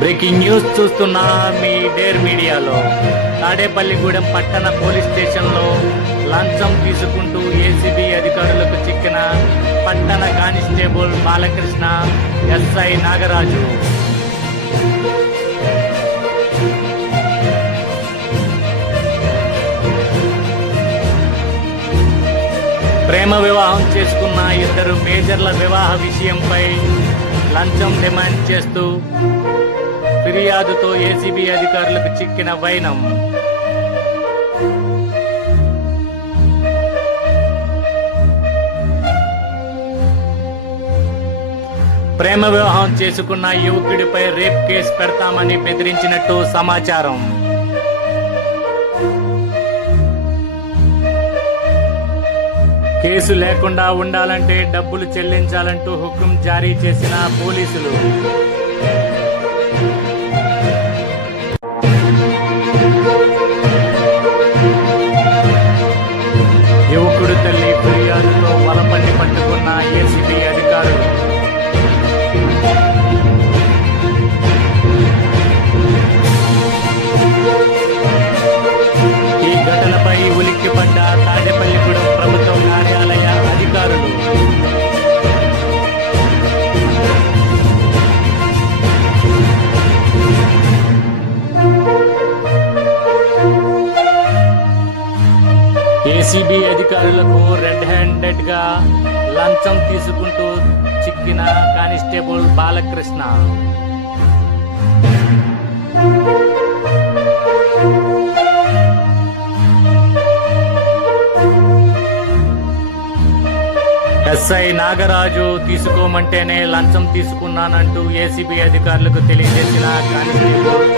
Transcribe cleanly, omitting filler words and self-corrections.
Breaking news చూస్తున్నా మీ dare మీడియాలో. తాడేపల్లిగూడెం పట్టణ పోలీస్ స్టేషన్లో లంచం తీసుకుంటూ ఏసీబీ అధికారులకు చిక్కిన పట్టణ కానిస్టేబుల్ బాలకృష్ణ, ఎస్ఐ నాగరాజు. ప్రేమ వివాహం చేసుకున్న ఇద్దరు మేజర్ల వివాహ విషయంపై లంచం డిమాండ్ చేస్తూ ఫిర్యాదుతో ఏసీబీ అధికారులకు చిక్కిన వైనం. ప్రేమ వివాహం చేసుకున్న యువకుడిపై రేప్ కేసు పెడతామని బెదిరించినట్టు సమాచారం. కేసు లేకుండా ఉండాలంటే డబ్బులు చెల్లించాలంటూ హుకుం జారీ చేసిన పోలీసులు. యువకుడు తల్లి ఫిర్యాదుతో వలపండి పట్టుకున్న ఏసీబీ అధికారులు. ఈ ఘటనపై ఉలిక్కిపడ్డ తాడేపల్లిగూడెం ప్రభుత్వ కార్యాలయ అధికారులు. ఏసీబీ అధికారులకు రెడ్ హ్యాండెడ్ గా లంచం తీసుకుంటూ చిక్కిన కానిస్టేబుల్ బాలకృష్ణ. ఎస్ఐ నాగరాజు తీసుకోమంటేనే లంచం తీసుకున్నానంటూ ఏసీబీ అధికారులకు తెలియజేసిన కానిస్టేబుల్